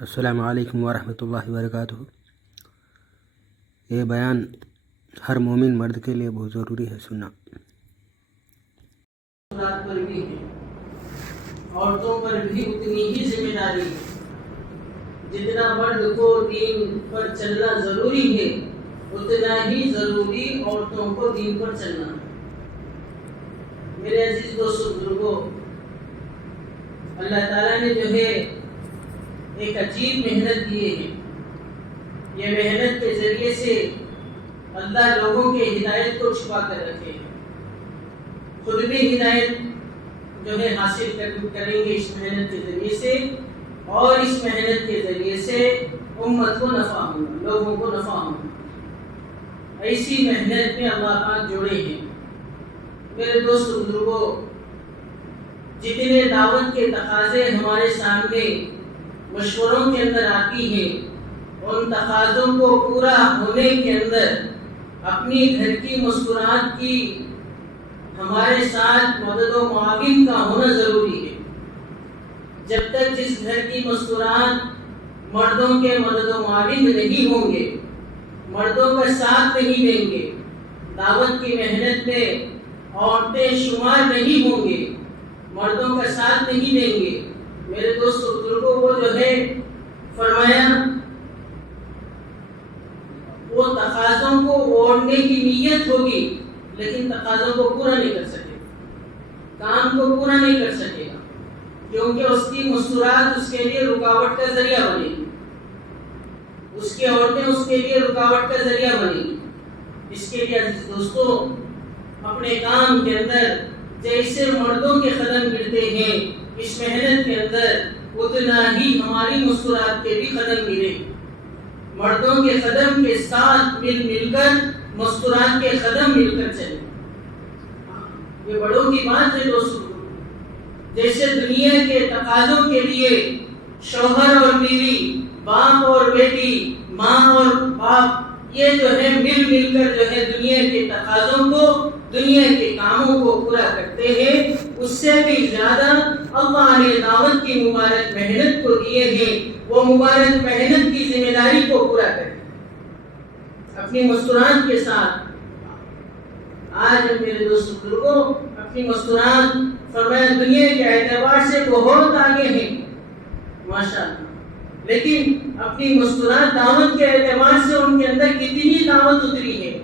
السلام علیکم ورحمۃ اللہ وبرکاتہ۔ یہ بیان ہر مومن مرد کے لیے بہت ضروری ہے سننا۔ پر بھی ہے، عورتوں پر بھی اتنی ہی ذمہ داری ہے۔ جتنا مرد کو دین پر چلنا ضروری ہے، اتنا ہی ضروری عورتوں کو دین پر چلنا ہے۔ میرے عزیز دوستو بزرگوں، اللہ تعالیٰ نے جو ہے ایک عجیب محنت دیے ہیں۔ یہ محنت کے ذریعے سے اللہ لوگوں کے ہدایت کو چھپا کر رکھے ہیں، خود بھی ہدایت جو ہے حاصل کریں گے اس محنت کے ذریعے سے، اور اس محنت کے ذریعے سے امت کو نفع ہوگا، لوگوں کو نفع ہوگا۔ ایسی محنت میں اللہ پاک جوڑے ہیں۔ میرے دوست بزرگوں، جتنے دعوت کے تقاضے ہمارے سامنے مشوروں کے اندر آتی ہیں، ان تقاضوں کو پورا ہونے کے اندر اپنی گھر کی مسکراہٹ کی ہمارے ساتھ مدد و معاون کا ہونا ضروری ہے۔ جب تک جس گھر کی مسکراہٹ مردوں کے مدد و معاون نہیں ہوں گے، مردوں کا ساتھ نہیں دیں گے، دعوت کی محنت میں عورتیں شمار نہیں ہوں گے، مردوں کا ساتھ نہیں دیں گے، میرے دوست بزرگوں کو جو ہے فرمایا وہ تقاضوں کو اوڑھنے کی نیت ہوگی، لیکن تقاضوں کو پورا نہیں کر سکے گا، کام کو پورا نہیں کر سکے گا، کیونکہ اس کی مسکراہٹ اس کے لیے رکاوٹ کا ذریعہ بنے گی، اس کی عورتیں اس کے لیے رکاوٹ کا ذریعہ بنے گی۔ اس کے لیے عزیز دوستو، اپنے کام کے اندر جیسے مردوں کے قدم گرتے ہیں، اس محنت کے اندر اتنا ہی ہماری مسکراہٹ کے بھی قدم گرے۔ مردوں کے قدم کے ساتھ مل کر مسکراہٹ کے قدم مل کر چلے۔ یہ بڑوں کی بات ہے دوستو۔ جیسے دنیا کے تقاضوں کے لیے شوہر اور بیوی، باپ اور بیٹی، ماں اور باپ، یہ جو ہے مل کر جو ہے دنیا کے تقاضوں کو، دنیا کے کاموں کو پورا کرتے ہیں، اس سے بھی زیادہ اللہ نے دعوت کی مبارک محنت کو دیے ہیں۔ وہ مبارک محنت کی ذمہ داری کو پورا کریں اپنی مسکراہٹ کے ساتھ۔ آج میرے دوست بزرگوں، اپنی مسکراہٹ فرمایا دنیا کے اعتبار سے بہت آگے ہیں ماشاءاللہ، لیکن اپنی مسکراہٹ دعوت کے اعتبار سے ان کے اندر کتنی دعوت اتری ہے،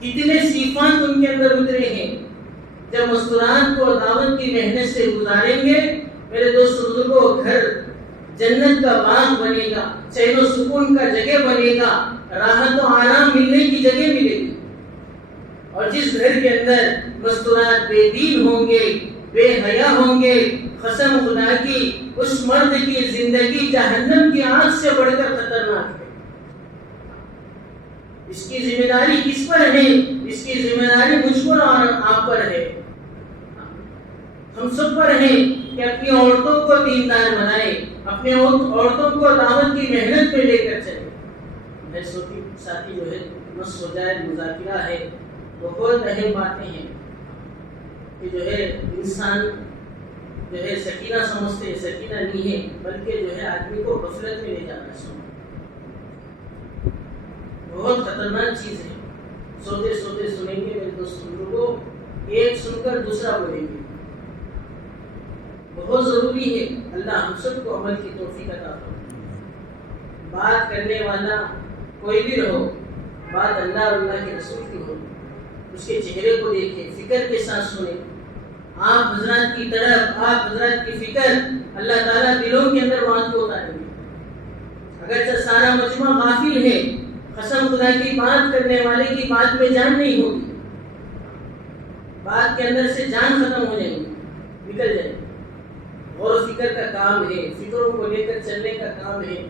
کتنے صفات ان کے اندر اترے ہیں۔ جب مسکراہٹ کو دعوت کی محنت سے گزاریں گے، میرے دوست بزرگوں، گھر جنت کا باغ بنے گا، چین و سکون کا جگہ بنے گا، راحت و آرام ملنے کی جگہ ملے گی۔ اور جس گھر کے اندر مسکراہٹ بے دین ہوں گے، بے حیا ہوں گے، قسم خدا کی اس مرد کی زندگی جہنم کی آگ سے بڑھ کر خطرناک ہے۔ اس کی ذمہ داری کس پر ہے؟ اس کی ذمہ داری مجھ پر اور آپ پر ہے، ہم سب پر ہے کہ اپنی عورتوں کو دیندار بنائیں، اپنے عورتوں کو دعوت کی محنت میں لے کر چلیں۔ ایسو کی ساتھی جو ہے نصف ہو جائے، مذاکرہ ہے، بہت اہم باتیں ہیں کہ جو ہے انسان جو ہے سکینہ سمجھتے، سکینہ نہیں ہے، بلکہ جو ہے آدمی کو غفلت میں لے جانا ہے۔ بہت خطرناک چیز ہے۔ سوتے سوتے سنیں گے میرے دوست بزرگوں، ایک سن کر دوسرا بولیں گے، بہت ضروری ہے۔ اللہ ہم سب کو عمل کی توفیق عطا فرمائے۔ بات کرنے والا کوئی بھی رہو، بات اللہ اور اللہ کے رسول کی ہو، اس کے چہرے کو دیکھیں، فکر کے ساتھ سنیں۔ آپ حضرات کی طرف، آپ حضرات کی فکر اللہ تعالیٰ دلوں کے اندر بات کو اتاریں گے۔ اگرچہ سارا مجمع غافل ہے، قسم خدا کی بات کرنے والے کی بات میں جان نہیں ہوگی، بات کے اندر سے جان ختم ہو جائے گی، نکل جائے گی۔ غور و فکر کا کام ہے، فکروں کو لے کر چلنے کا کام ہے۔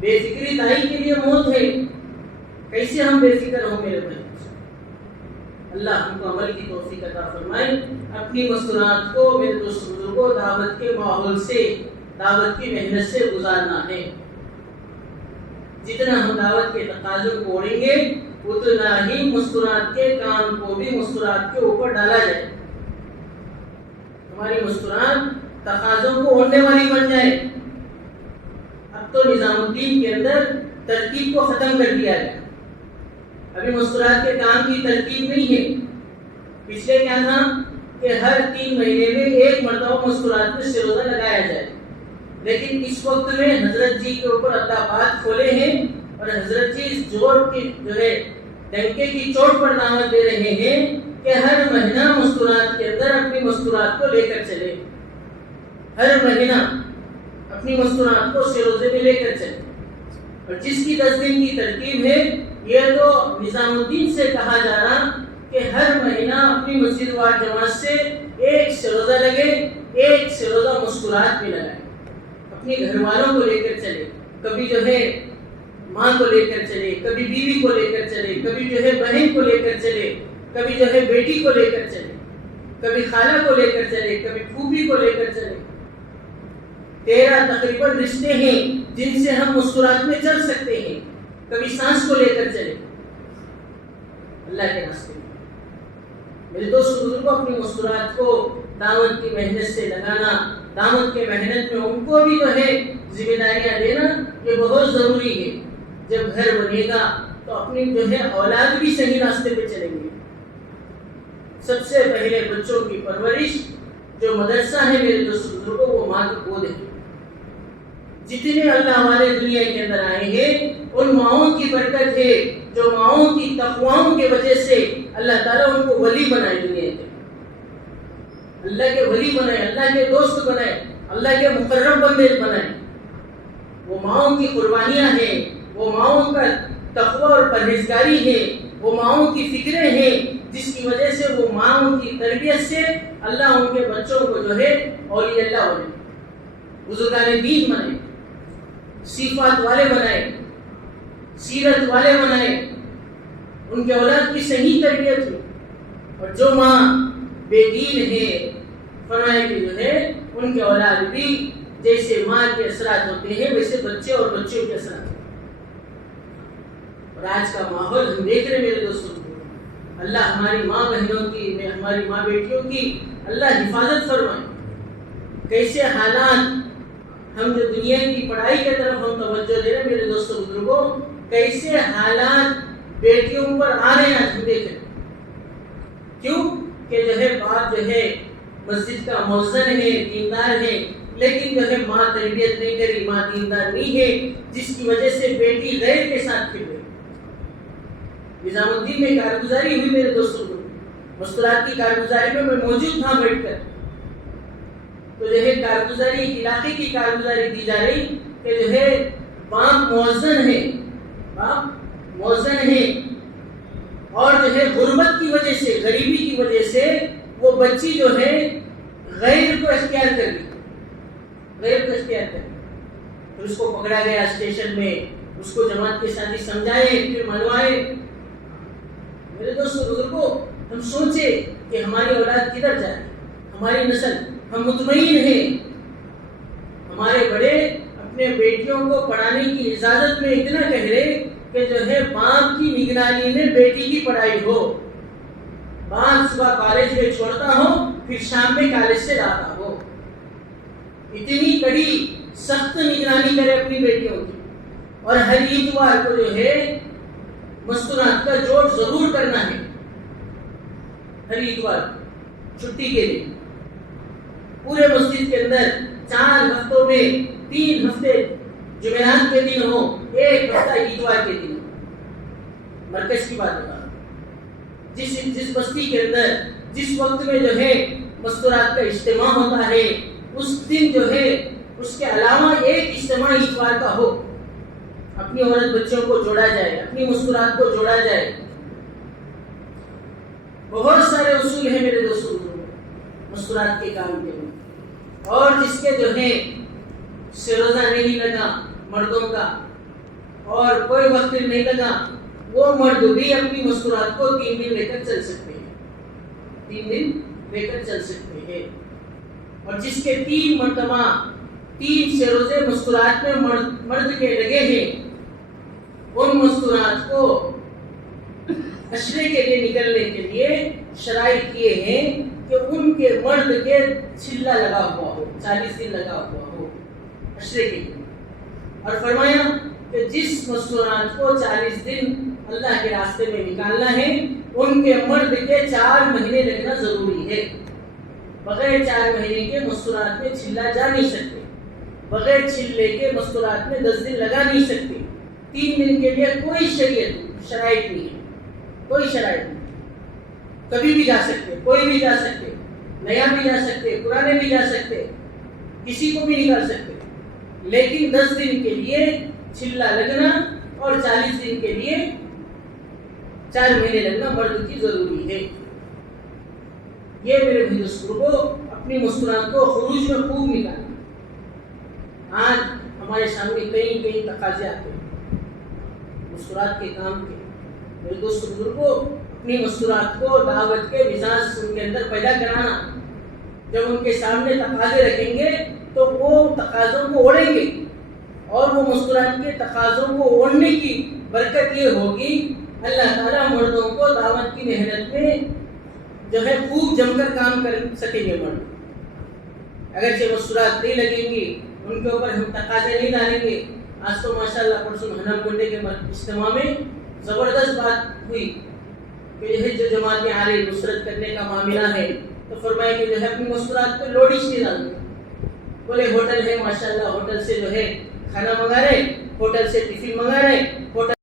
بے فکری دائی کے لیے موت ہے۔ کیسے ہم بے فکر ہوں میرے بھائی؟ اللہ ہم کو عمل کی توفیق عطا فرمائے۔ اپنی مسکراہٹ کو میرے دوست بزرگوں دعوت کے ماحول سے، دعوت کی محنت سے گزارنا ہے۔ جتنا ہم دعوت کے تقاضوں کو اوڑھیں گے، اتنا ہی مسکراہٹ کے کام کو بھی مسکراہٹ کے اوپر ڈالا جائے۔ ہماری مسکراہٹ تقاضوں کو اوڑھنے والی بن جائے۔ اب تو نظام الدین کے اندر ترتیب کو ختم کر دیا گیا. ابھی مستورات کے کام کی ترتیب نہیں ہے. پچھلے کیا تھا کہ ہر 3 مہینے میں ایک مرتبہ مستورات میں سروزہ لگایا جائے. لیکن اس وقت میں حضرت جی کے اوپر اللہ بات کھولے ہیں اور حضرت جی اس زور کی جو ہے ڈنکے کی چوٹ پر دعوت دے رہے ہیں کہ ہر مہینہ مستورات کے اندر اپنی مستورات کو لے کر چلے. ہر مہینہ اپنی مستورات کو سروزے میں لے کر چلے. اور جس کی 10 دن کی ترتیب ہے یہ تو نظام الدین سے کہا جا رہا کہ ہر مہینہ اپنی مسجد وار جماعت سے ایک سروزہ لگے, ایک سروزہ مستورات میں لگائے. اپنے گھر والوں کو لے کر چلے, کبھی جو ہے ماں کو لے کر چلے, کبھی بیوی کو لے کر چلے, کبھی جو ہے بہن کو لے کر چلے, کبھی جو ہے بیٹی کو لے کر چلے, کبھی خالہ کو لے کر چلے, کبھی پھوپھی کو لے کر چلے. 13 تقریباً رشتے ہیں جن سے ہم مستورات میں چل سکتے ہیں. کبھی سانس کو لے کر چلے اللہ کے راستے میں. میرے دوست بزرگوں, اپنی مستورات کو دعوت کی محنت سے لگانا, دعوت کے محنت میں ان کو بھی جو ہے ذمہ داریاں دینا یہ بہت ضروری ہے. جب گھر بنے گا تو اپنی جو ہے اولاد بھی صحیح راستے پہ چلیں گے. سب سے پہلے بچوں کی پرورش جو مدرسہ ہے میرے دوست بزرگوں وہ ماں کی گود ہے. جتنے اللہ والے دنیا کے اندر آئے ہیں ان ماؤں کی برکت ہے جو ماؤں کی تقواؤں کی وجہ سے اللہ تعالیٰ ان کو ولی بنائے. دنیا کے اللہ کے ولی بنائے, اللہ کے دوست بنائے, اللہ کے مقرب بندے بنائے. وہ ماؤں کی قربانیاں ہیں, وہ ماؤں کا تقوی اور پرہیزگاری ہے, وہ ماؤں کی فکریں ہیں جس کی وجہ سے وہ ماؤں کی تربیت سے اللہ ان کے بچوں کو جو ہے اولیاء اللہ بنائے, بزرگان دین بنائے, صفات والے بنائے, سیرت والے بنائے. ان کے اولاد کی صحیح تربیت ہوئی. اور جو ماں بے دین ہے فرمایا کہ جو ہے ان کے اولاد بھی جیسے ماں کے اثرات ہوتے ہیں ویسے بچے اور بچوں کے اثرات ہوتے ہیں. اور آج کا ماحول ہم دیکھ رہے ہیں میرے دوستوں, اللہ ہماری ماں بہنوں کی, ہماری ماں بیٹیوں کی اللہ حفاظت فرمائے. کیسے حالات, ہم جو دنیا کی پڑھائی کی طرف ہم توجہ دے رہے ہیں میرے دوستوں بزرگوں, کیسے حالات بیٹیوں پر آ رہے ہیں آج ہم دیکھ رہے ہیں. کیوں کہ جو ہے باپ جو ہے مسجد کا مؤذن ہے, دیندار ہے, لیکن جو ہے ماں تربیت نہیں کری, ماں دیندار نہیں ہے, جس کی وجہ سے بیٹی غیر کے ساتھ پھر گئی. نظام الدین میں کارگزاری ہوئی میرے دوستوں کو, مستورات کی کارگزاری میں موجود تھا بیٹھ کر. تو جو ہے کارگزاری علاقے کی کارگزاری دی جا رہی کہ جو ہے باپ مؤذن ہے, باپ مؤذن ہے, اور جو ہے غربت کی وجہ سے, غریبی کی وجہ سے وہ بچی جو ہے غیر کو اختیار کر لی, غیر کو اختیار کر لی. پھر اس کو پکڑا گیا اسٹیشن میں, اس کو جماعت کے ساتھ ہی سمجھائے, پھر منوائے. میرے دوستوں بزرگوں, ہم سوچے کہ ہماری اولاد کدھر جائے, ہماری نسل. ہم مطمئن ہیں, ہمارے بڑے اپنے بیٹیوں کو پڑھانے کی اجازت میں اتنا کہہ رہے کہ جو ہے باپ کی نگرانی میں بیٹی کی پڑھائی ہو. باپ صبح کالج میں چھوڑتا ہو, پھر شام میں کالج سے لاتا ہو. اتنی کڑی سخت نگرانی کرے اپنی بیٹیوں کی. اور ہر اتوار کو جو ہے مستورات کا جوڑ ضرور کرنا ہے. ہر اتوار چھٹی کے لیے پورے مسجد کے اندر 4 ہفتوں میں 3 ہفتے جمعرات کے دن ہو, 1 ہفتہ اتوار کے دن ہو. مرکز کی بات بتا, جس بستی کے اندر جس وقت میں جو ہے مستورات کا اجتماع ہوتا ہے اس دن جو ہے اس کے علاوہ ایک اجتماع اتوار کا ہو, اپنی عورت بچوں کو جوڑا جائے, اپنی مستورات کو جوڑا جائے. بہت سارے اصول ہیں میرے دوستوں مستورات کے کام کے لیے. اور جس کے جو ہے سروزہ نہیں لگا مردوں کا اور کوئی وقت نہیں لگا, وہ مرد بھی اپنی مستورات کو 3 دن لے کر چل سکتے ہیں, 3 دن لے کر چل سکتے ہیں. اور جس کے 3 مرتبہ 3 سروزے مستورات میں مرد کے لگے ہیں, ان مستورات کو عشرے کے لیے نکلنے کے لیے شرائط یہ ہیں کہ ان کے مرد کے چلہ لگا ہوا ہو, 40 دن لگا ہوا ہو عشرے کے لیے. اور فرمایا کہ جس مستورات کو 40 دن اللہ کے راستے میں نکالنا ہے ان کے مرد کے 4 مہینے لگنا ضروری ہے. بغیر 4 مہینے کے مستورات میں چھلا جا نہیں سکتے, بغیر چھلے کے مستورات میں 10 دن لگا نہیں سکتے. 3 دن کے لیے کوئی شرائط نہیں ہے, کوئی شرائط نہیں. کبھی بھی جا سکتے, کوئی بھی جا سکتے, نیا بھی جا سکتے, پرانے بھی جا سکتے, کسی کو بھی نکال سکتے. لیکن 10 دن کے لیے چھلا لگنا اور 40 دن کے لیے 4 مہینے لگنا مرد کی ضروری ہے. یہ میرے بھائی دوستوں کو اپنی مستورات کو خروج میں خوب نکالنا. آج ہمارے سامنے کئی تقاضے آتے ہیں مستورات کے کام کے. میرے دوست بزرگوں اپنی مستورات کو دعوت کے مزاج ان کے اندر پیدا کرانا. جب ان کے سامنے تقاضے رکھیں گے تو وہ تقاضوں کو اوڑھیں گے, اور وہ مستورات کے تقاضوں کو اوڑھنے کی برکت یہ ہوگی اللہ تعالیٰ مردوں کو دعوت کی محنت میں جو ہے خوب جم کر کام کر سکیں گے. مرد اگرچہ مستورات نہیں لگیں گی, ان کے اوپر ہم تقاضے نہیں ڈالیں گے. آج تو ماشاءاللہ پرسوں ہنم کنڈے کے اجتماع میں زبردست بات ہوئی کہ یہ جو جماعتیں آ رہی نصرت کرنے کا معاملہ ہے, تو فرمایا کہ جو ہے اپنی مستورات پہ لوڈ ہی نہیں ڈالتے. بولے ہوٹل ہے ماشاءاللہ, ہوٹل سے جو ہے کھانا منگا رہے, ہوٹل سے ٹفن منگا رہے, ہوٹل